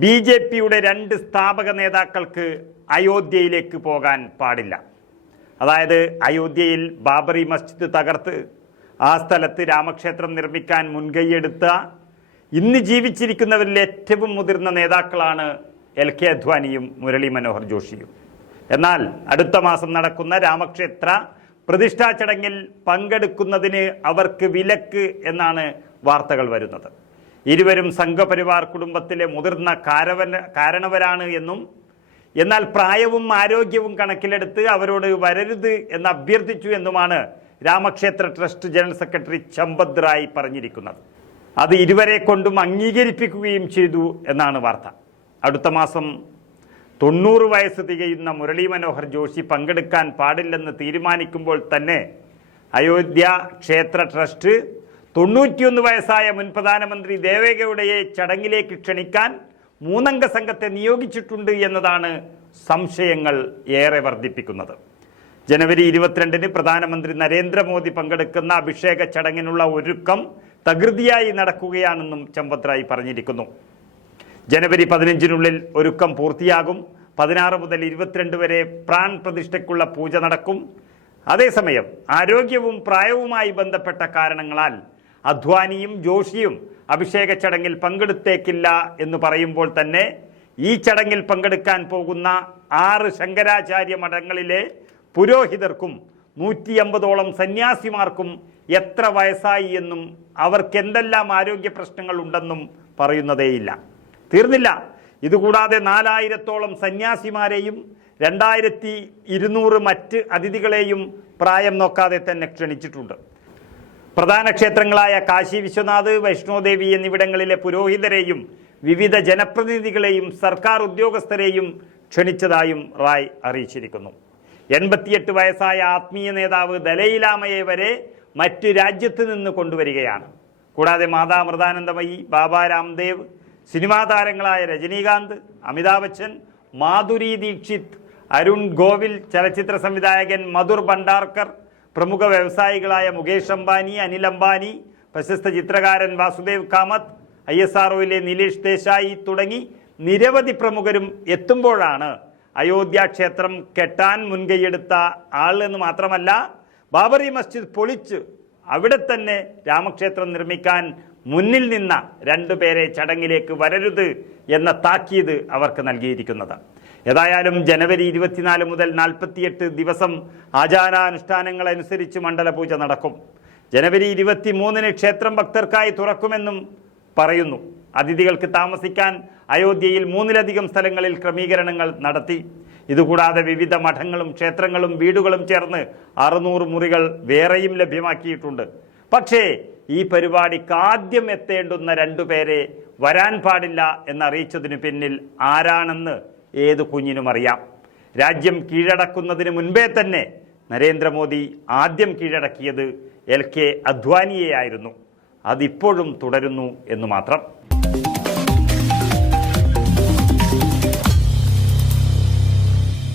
B J പിയുടെ രണ്ട് സ്ഥാപക നേതാക്കൾക്ക് അയോധ്യയിലേക്ക് പോകാൻ പാടില്ല. അതായത് അയോധ്യയിൽ ബാബറി മസ്ജിദ് തകർത്ത് ആ സ്ഥലത്ത് രാമക്ഷേത്രം നിർമ്മിക്കാൻ മുൻകൈയെടുത്ത ഇന്ന് ജീവിച്ചിരിക്കുന്നവരിൽ ഏറ്റവും മുതിർന്ന നേതാക്കളാണ് എൽ കെ അദ്വാനിയും മുരളി മനോഹർ ജോഷിയും. എന്നാൽ അടുത്ത മാസം നടക്കുന്ന രാമക്ഷേത്ര പ്രതിഷ്ഠാ ചടങ്ങിൽ പങ്കെടുക്കുന്നതിന് അവർക്ക് വിലക്ക് എന്നാണ് വാർത്തകൾ വരുന്നത്. ഇരുവരും സംഘപരിവാർ കുടുംബത്തിലെ മുതിർന്ന കാരവന കാരണവരാണ് എന്നും എന്നാൽ പ്രായവും ആരോഗ്യവും കണക്കിലെടുത്ത് അവരോട് വരരുത് എന്ന് അഭ്യർത്ഥിച്ചു എന്നുമാണ് രാമക്ഷേത്ര trust general secretary Champat Rai പറഞ്ഞിരിക്കുന്നത്. അത് ഇരുവരെ കൊണ്ടും അംഗീകരിപ്പിക്കുകയും ചെയ്തു എന്നാണ് വാർത്ത. അടുത്ത മാസം തൊണ്ണൂറ് വയസ്സ് തികയുന്ന മുരളി മനോഹർ ജോഷി പങ്കെടുക്കാൻ പാടില്ലെന്ന് തീരുമാനിക്കുമ്പോൾ തന്നെ അയോധ്യ ക്ഷേത്ര ട്രസ്റ്റ് തൊണ്ണൂറ്റിയൊന്ന് വയസ്സായ മുൻ പ്രധാനമന്ത്രി ദേവേഗൌഡയെ ചടങ്ങിലേക്ക് ക്ഷണിക്കാൻ മൂന്നംഗ സംഘത്തെ നിയോഗിച്ചിട്ടുണ്ട് എന്നതാണ് സംശയങ്ങൾ ഏറെ വർദ്ധിപ്പിക്കുന്നത്. ജനുവരി ഇരുപത്തിരണ്ടിന് പ്രധാനമന്ത്രി നരേന്ദ്രമോദി പങ്കെടുക്കുന്ന അഭിഷേക ചടങ്ങിനുള്ള ഒരുക്കം തകൃതിയായി നടക്കുകയാണെന്നും ചമ്പത്രായി പറഞ്ഞിരിക്കുന്നു. ജനുവരി പതിനഞ്ചിനുള്ളിൽ ഒരുക്കം പൂർത്തിയാകും. പതിനാറ് മുതൽ ഇരുപത്തിരണ്ട് വരെ പ്രാൺ പ്രതിഷ്ഠയ്ക്കുള്ള പൂജ നടക്കും. അതേസമയം ആരോഗ്യവും പ്രായവുമായി ബന്ധപ്പെട്ട കാരണങ്ങളാൽ അദ്വാനിയും ജോഷിയും അഭിഷേക ചടങ്ങിൽ പങ്കെടുത്തേക്കില്ല എന്ന് പറയുമ്പോൾ തന്നെ ഈ ചടങ്ങിൽ പങ്കെടുക്കാൻ പോകുന്ന ആറ് ശങ്കരാചാര്യ മഠങ്ങളിലെ പുരോഹിതർക്കും നൂറ്റി അമ്പതോളം സന്യാസിമാർക്കും എത്ര വയസ്സായി എന്നും അവർക്ക് എന്തെല്ലാം ആരോഗ്യ പ്രശ്നങ്ങൾ ഉണ്ടെന്നും പറയുന്നതേയില്ല. തീർന്നില്ല. ഇതുകൂടാതെ നാലായിരത്തോളം സന്യാസിമാരെയും രണ്ടായിരത്തി ഇരുന്നൂറ് മറ്റ് അതിഥികളെയും പ്രായം നോക്കാതെ തന്നെ ക്ഷണിച്ചിട്ടുണ്ട്. പ്രധാന ക്ഷേത്രങ്ങളായ കാശി വിശ്വനാഥ് വൈഷ്ണോദേവി എന്നിവിടങ്ങളിലെ പുരോഹിതരെയും വിവിധ ജനപ്രതിനിധികളെയും സർക്കാർ ഉദ്യോഗസ്ഥരെയും ക്ഷണിച്ചതായും റായ് അറിയിച്ചിരിക്കുന്നു. എൺപത്തിയെട്ട് വയസ്സായ ആത്മീയ നേതാവ് ദലൈലാമയെ വരെ മറ്റു രാജ്യത്ത് നിന്ന് കൊണ്ടുവരികയാണ്. കൂടാതെ മാതാ മൃദാനന്ദമയി ബാബ രാംദേവ് സിനിമാ താരങ്ങളായ രജനീകാന്ത് അമിതാഭ് ബച്ചൻ മാധുരി ദീക്ഷിത് അരുൺ ഗോവിൽ ചലച്ചിത്ര സംവിധായകൻ മധുർ ഭണ്ഡാർക്കർ പ്രമുഖ വ്യവസായികളായ മുകേഷ് അംബാനി അനിൽ അംബാനി പ്രശസ്ത ചിത്രകാരൻ Vasudev Kamath I S R Nilesh Desai തുടങ്ങി നിരവധി പ്രമുഖരും എത്തുമ്പോഴാണ് അയോധ്യ ക്ഷേത്രം കെട്ടാൻ മുൻകൈയെടുത്ത ആൾ എന്ന് മാത്രമല്ല ബാബറി മസ്ജിദ് പൊളിച്ച് അവിടെ തന്നെ രാമക്ഷേത്രം നിർമ്മിക്കാൻ മുന്നിൽ നിന്ന രണ്ടുപേരെ ചടങ്ങിലേക്ക് വരരുത് എന്ന താക്കീത് അവർക്ക് നൽകിയിരിക്കുന്നത്. ഏതായാലും ജനുവരി ഇരുപത്തിനാല് മുതൽ നാൽപ്പത്തിയെട്ട് ദിവസം ആചാരാനുഷ്ഠാനങ്ങൾ അനുസരിച്ച് മണ്ഡലപൂജ നടക്കും. ജനുവരി ഇരുപത്തി മൂന്നിന് ക്ഷേത്രം ഭക്തർക്കായി തുറക്കുമെന്നും പറയുന്നു. അതിഥികൾക്ക് താമസിക്കാൻ അയോധ്യയിൽ മൂന്നിലധികം സ്ഥലങ്ങളിൽ ക്രമീകരണങ്ങൾ നടത്തി. ഇതുകൂടാതെ വിവിധ മഠങ്ങളും ക്ഷേത്രങ്ങളും വീടുകളും ചേർന്ന് അറുന്നൂറ് മുറികൾ വേറെയും ലഭ്യമാക്കിയിട്ടുണ്ട്. പക്ഷേ ഈ പരിപാടിക്ക് ആദ്യം എത്തേണ്ടുന്ന രണ്ടുപേരെ വരാൻ പാടില്ല എന്നറിയിച്ചതിന് പിന്നിൽ ആരാണെന്ന് ഏത് കുഞ്ഞിനും അറിയാം. രാജ്യം കീഴടക്കുന്നതിന് മുൻപേ തന്നെ നരേന്ദ്രമോദി ആദ്യം കീഴടക്കിയത് എൽ കെ അദ്വാനിയെയായിരുന്നു അതിപ്പോഴും തുടരുന്നു എന്ന് മാത്രം.